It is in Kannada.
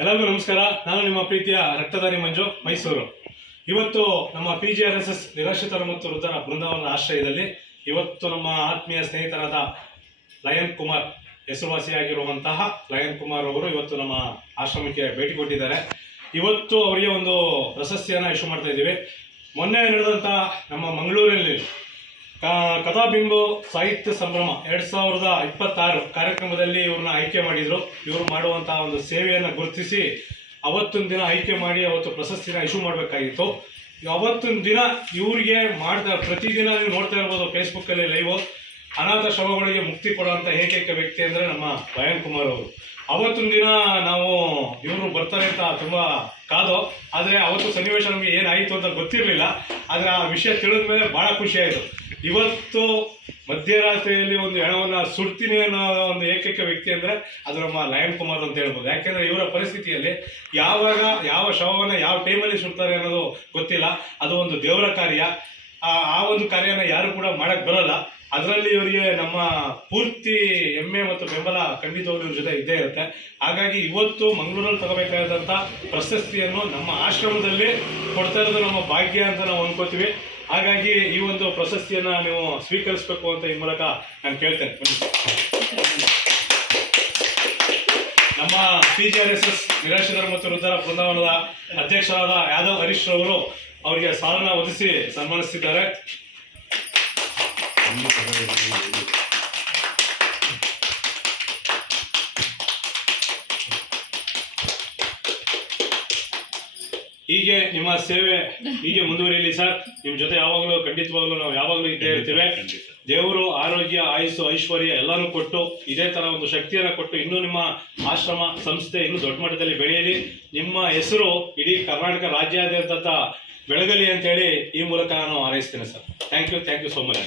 ಎಲ್ಲರಿಗೂ ನಮಸ್ಕಾರ. ನಾನು ನಿಮ್ಮ ಪ್ರೀತಿಯ ರಕ್ತಧಾರಿ ಮಂಜು, ಮೈಸೂರು. ಇವತ್ತು ನಮ್ಮ PGRSS ನಿರಾಶ್ರಿತರ ಮತ್ತು ವೃದ್ಧರ ಬೃಂದಾವನದ ಆಶ್ರಯದಲ್ಲಿ ಇವತ್ತು ನಮ್ಮ ಆತ್ಮೀಯ ಸ್ನೇಹಿತರಾದ ಲಯನ್ ಕುಮಾರ್, ಹೆಸರುವಾಸಿಯಾಗಿರುವಂತಹ ಲಯನ್ ಕುಮಾರ್ ಅವರು ಇವತ್ತು ನಮ್ಮ ಆಶ್ರಮಕ್ಕೆ ಭೇಟಿ ಕೊಟ್ಟಿದ್ದಾರೆ. ಇವತ್ತು ಅವರಿಗೆ ಒಂದು ಪ್ರಶಸ್ತಿಯನ್ನು ಇಶ್ಯೂ ಮಾಡ್ತಾ ಇದ್ದೀವಿ. ಮೊನ್ನೆ ನಡೆದಂಥ ನಮ್ಮ ಮಂಗಳೂರಿನಲ್ಲಿ ಕಥಾಬಿಂಬು ಸಾಹಿತ್ಯ ಸಂಭ್ರಮ 2026 ಕಾರ್ಯಕ್ರಮದಲ್ಲಿ ಇವ್ರನ್ನ ಆಯ್ಕೆ ಮಾಡಿದರು. ಇವರು ಮಾಡುವಂತಹ ಒಂದು ಸೇವೆಯನ್ನು ಗುರುತಿಸಿ ಅವತ್ತೊಂದು ದಿನ ಆಯ್ಕೆ ಮಾಡಿ ಅವತ್ತು ಪ್ರಶಸ್ತಿನ ಇಶ್ಯೂ ಮಾಡಬೇಕಾಗಿತ್ತು. ಅವತ್ತೊಂದು ದಿನ ಇವರಿಗೆ ಪ್ರತಿದಿನ ನೀವು ನೋಡ್ತಾ ಇರ್ಬೋದು ಫೇಸ್ಬುಕ್ಕಲ್ಲಿ ಲೈವ್, ಅನಾಥ ಶವಗಳಿಗೆ ಮುಕ್ತಿ ಕೊಡುವಂಥ ಏಕೈಕ ವ್ಯಕ್ತಿ ಅಂದರೆ ನಮ್ಮ ಲಯನ್ ಕುಮಾರ್ ಅವರು. ಅವತ್ತೊಂದು ದಿನ ನಾವು ಇವರು ಬರ್ತಾರೆ ಅಂತ ತುಂಬ ಕಾದೋ, ಆದರೆ ಅವತ್ತು ಸನ್ನಿವೇಶ ನಮಗೆ ಏನಾಯಿತು ಅಂತ ಗೊತ್ತಿರಲಿಲ್ಲ. ಆದರೆ ಆ ವಿಷಯ ತಿಳಿದ ಮೇಲೆ ಭಾಳ ಖುಷಿ ಆಯಿತು. ಇವತ್ತು ಮಧ್ಯರಾತ್ರಿಯಲ್ಲಿ ಒಂದು ಹೆಣವನ್ನು ಸುಡ್ತೀನಿ ಅನ್ನೋ ಒಂದು ಏಕೈಕ ವ್ಯಕ್ತಿ ಅಂದರೆ ಅದು ನಮ್ಮ ಲಯನ್ ಕುಮಾರ್ ಅಂತ ಹೇಳ್ಬೋದು. ಯಾಕೆಂದರೆ ಇವರ ಪರಿಸ್ಥಿತಿಯಲ್ಲಿ ಯಾವಾಗ ಯಾವ ಶವವನ್ನು ಯಾವ ಟೈಮಲ್ಲಿ ಸುಡ್ತಾರೆ ಅನ್ನೋದು ಗೊತ್ತಿಲ್ಲ. ಅದು ಒಂದು ದೇವರ ಕಾರ್ಯ. ಆ ಒಂದು ಕಾರ್ಯನ ಯಾರು ಕೂಡ ಮಾಡೋಕ್ಕೆ ಬರೋಲ್ಲ. ಅದರಲ್ಲಿ ಇವರಿಗೆ ನಮ್ಮ ಪೂರ್ತಿ ಹೆಮ್ಮೆ ಮತ್ತು ಬೆಂಬಲ ಖಂಡಿತವಾಗ್ಲೂ ಇವ್ರ ಜೊತೆ ಇದ್ದೇ ಇರುತ್ತೆ. ಹಾಗಾಗಿ ಇವತ್ತು ಮಂಗಳೂರಲ್ಲಿ ತಗೋಬೇಕಾದಂಥ ಪ್ರಶಸ್ತಿಯನ್ನು ನಮ್ಮ ಆಶ್ರಮದಲ್ಲಿ ಕೊಡ್ತಾ ಇರೋದು ನಮ್ಮ ಭಾಗ್ಯ ಅಂತ ನಾವು ಅಂದ್ಕೋತೀವಿ. ಹಾಗಾಗಿ ಈ ಒಂದು ಪ್ರಶಸ್ತಿಯನ್ನು ನೀವು ಸ್ವೀಕರಿಸಬೇಕು ಅಂತ ಈ ಮೂಲಕ ನಾನು ಕೇಳ್ತೇನೆ. ನಮ್ಮ PGRSS ನಿರಾಶ್ರಿತರ ಮತ್ತು ವೃದ್ಧರ ಬೃಂದಾವನದ ಅಧ್ಯಕ್ಷರಾದ ಯಾದವ್ ಹರೀಶ್ ರವರು ಅವರಿಗೆ ಸಾಲನ್ನು ಒದಗಿಸಿ ಸನ್ಮಾನಿಸುತ್ತಿದ್ದಾರೆ. ಹೀಗೆ ನಿಮ್ಮ ಸೇವೆ ಹೀಗೆ ಮುಂದುವರಿಯಲಿ ಸರ್. ನಿಮ್ಮ ಜೊತೆ ಯಾವಾಗಲೂ ಖಂಡಿತವಾಗ್ಲೂ ನಾವು ಯಾವಾಗಲೂ ಇದ್ದೇ ಇರ್ತೇವೆ. ದೇವರು ಆರೋಗ್ಯ, ಆಯುಸ್ಸು, ಐಶ್ವರ್ಯ ಎಲ್ಲನೂ ಕೊಟ್ಟು ಇದೇ ಥರ ಒಂದು ಶಕ್ತಿಯನ್ನು ಕೊಟ್ಟು ಇನ್ನೂ ನಿಮ್ಮ ಆಶ್ರಮ ಸಂಸ್ಥೆ ಇನ್ನೂ ದೊಡ್ಡ ಮಟ್ಟದಲ್ಲಿ ಬೆಳೆಯಲಿ. ನಿಮ್ಮ ಹೆಸರು ಇಡೀ ಕರ್ನಾಟಕ ರಾಜ್ಯಾದ್ಯಂತ ಬೆಳಗಲಿ ಅಂತೇಳಿ ಈ ಮೂಲಕ ನಾನು ಹಾರೈಸ್ತೇನೆ sir. Thank you so much.